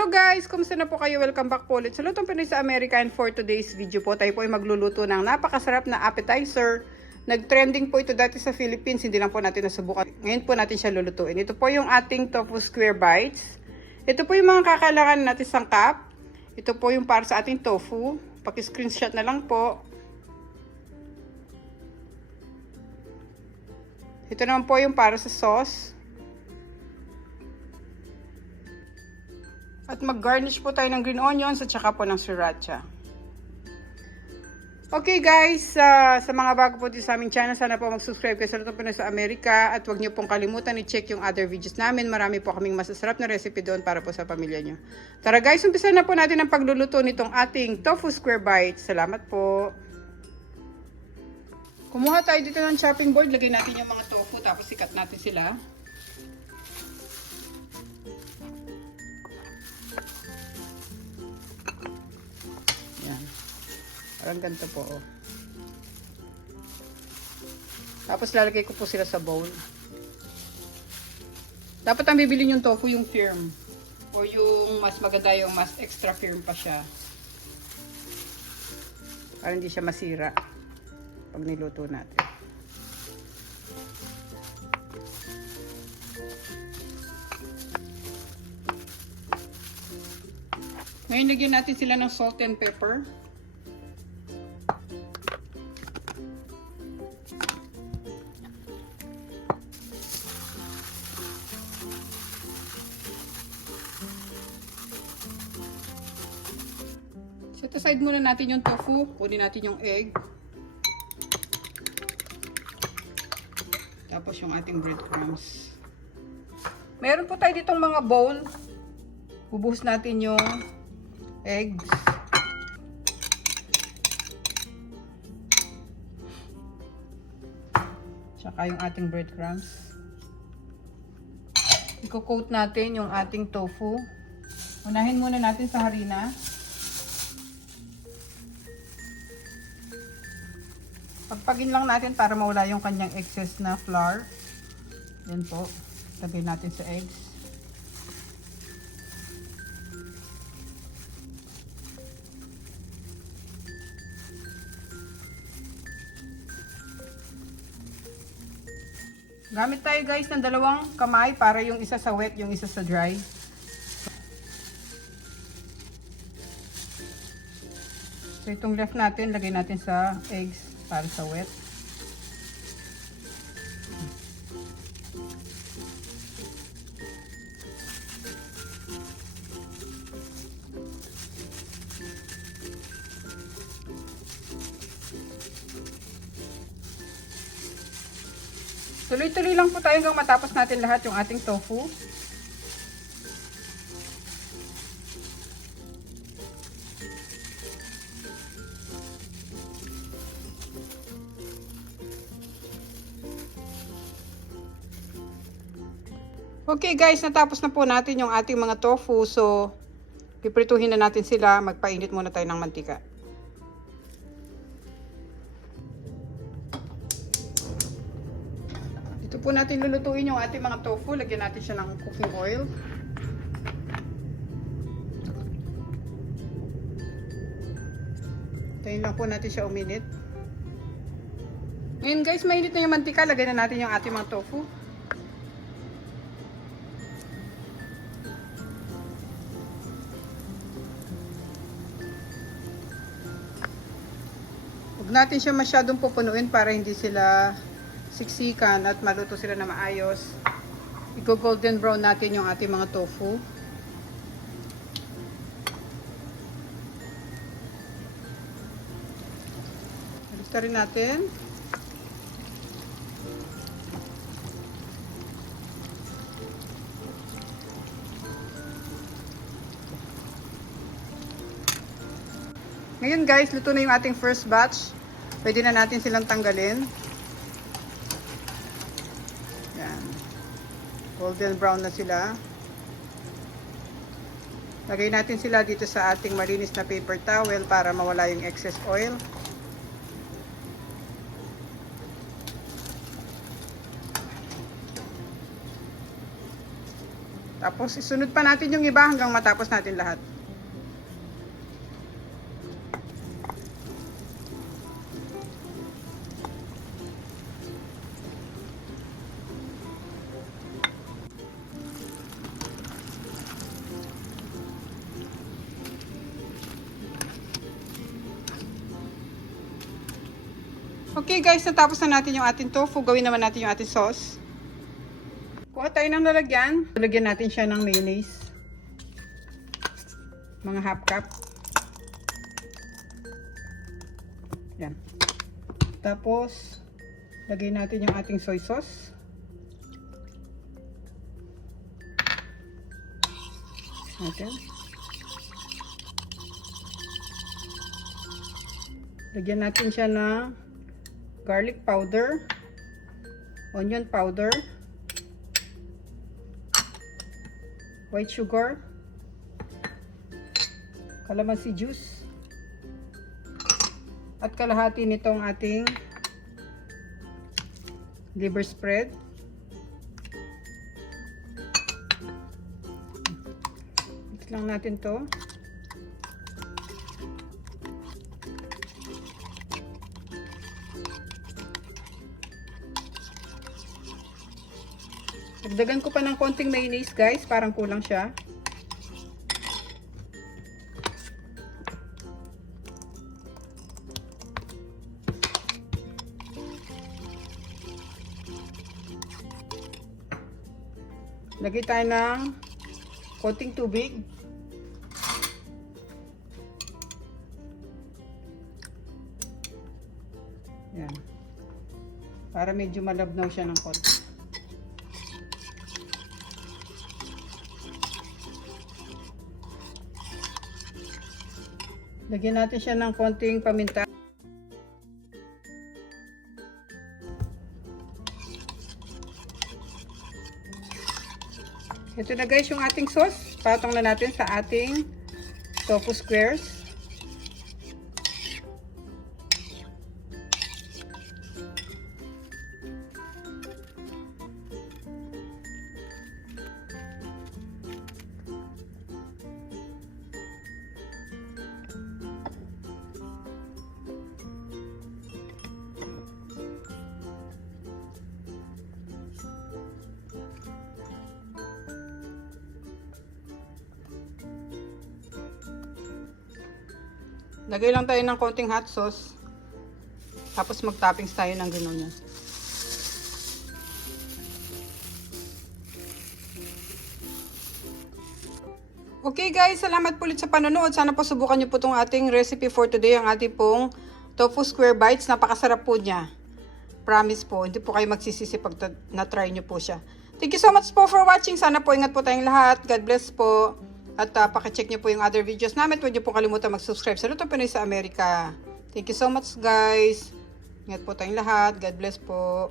Hello guys! Kumusta na po kayo? Welcome back po ulit sa Lutong Pinoy sa Amerika, and for today's video po, tayo po ay magluluto ng napakasarap na appetizer. Nag-trending po ito dati sa Philippines, hindi lang po natin nasubukan. Ngayon po natin siya lulutuin. Ito po yung ating tofu square bites. Ito po yung mga kakailangan natin sangkap. Ito po yung para sa ating tofu. Paki-screenshot na lang po. Ito naman po yung para sa sauce. At mag-garnish po tayo ng green onions at saka po ng sriracha. Okay guys, sa mga bago po dito sa aming channel, sana po mag-subscribe kayo sa Lutong Pinoy sa Amerika. At huwag niyo pong kalimutan i-check yung other videos namin. Marami po kaming masasarap na recipe doon para po sa pamilya nyo. Tara guys, umpisa na po natin ang pagluluto nitong ating tofu square bites. Salamat po. Kumuha tayo dito ng chopping board. Lagay natin yung mga tofu tapos sikat natin sila. Parang ganito po, oh. Tapos lalagay ko po sila sa bowl. Dapat ang bibili yung tofu yung firm. O yung mas maganda yung mas extra firm pa siya. Para hindi siya masira pag niluto natin. Ngayon lagyan natin sila ng salt and pepper. Set aside muna natin yung tofu. Kunin natin yung egg. Tapos yung ating breadcrumbs. Meron po tayo ditong mga bowl. Bubuhos natin yung eggs. Tsaka yung ating breadcrumbs. Iko-coat natin yung ating tofu. Unahin muna natin sa harina. Pagpagin lang natin para mawala yung kanyang excess na flour. Yan po. Lagay natin sa eggs. Gamit tayo guys ng dalawang kamay para yung isa sa wet, yung isa sa dry. So itong left natin, lagay natin sa eggs para sa wet. Tuloy-tuloy lang po tayo hanggang matapos natin lahat yung ating tofu. Okay guys, natapos na po natin yung ating mga tofu. So, piprituhin na natin sila. Magpainit muna tayo ng mantika. Ito po natin lulutuin yung ating mga tofu. Lagyan natin siya ng cooking oil. Tayin lang po natin siya uminit. Ngayon guys, mainit na yung mantika. Lagyan na natin yung ating mga tofu. Huwag natin siya masyadong pupunuin para hindi sila siksikan at maluto sila na maayos. I-golden brown natin yung ating mga tofu. Balik rin natin. Ngayon guys, luto na yung ating first batch. Pwede na natin silang tanggalin. Yan. Golden brown na sila. Lagay natin sila dito sa ating malinis na paper towel para mawala yung excess oil. Tapos isunod pa natin yung iba hanggang matapos natin lahat. Okay guys, natapos na natin yung ating tofu. Gawin naman natin yung ating sauce. Kuha tayo ng lalagyan. Lalagyan natin siya ng mayonnaise. Mga half cup. Yan. Tapos, lagay natin yung ating soy sauce. Natin. Lagyan natin siya ng garlic powder, onion powder, white sugar, calamansi juice, at kalahati nitong ating liver spread. Mix lang natin to. Dagdagan ko pa ng konting mayonnaise guys, parang kulang siya. Lagay tayo ng konting tubig. Yan. Para medyo malabnaw siya ng konti. Lagyan natin siya ng konting paminta. Ito na guys yung ating sauce. Patong na natin sa ating tofu squares. Lagay lang tayo ng konting hot sauce. Tapos mag-toppings tayo ng ganun yan. Okay guys, salamat po ulit sa panonood. Sana po subukan nyo po itong ating recipe for today. Ang ating pong tofu square bites. Napakasarap po niya. Promise po. Hindi po kayo magsisisi pag na-try nyo po siya. Thank you so much po for watching. Sana po ingat po tayong lahat. God bless po. At pakicheck nyo po yung other videos namin. Huwag nyo po kalimutan mag-subscribe sa Lutong Pinoy sa Amerika. Thank you so much guys. Ingat po tayong lahat. God bless po.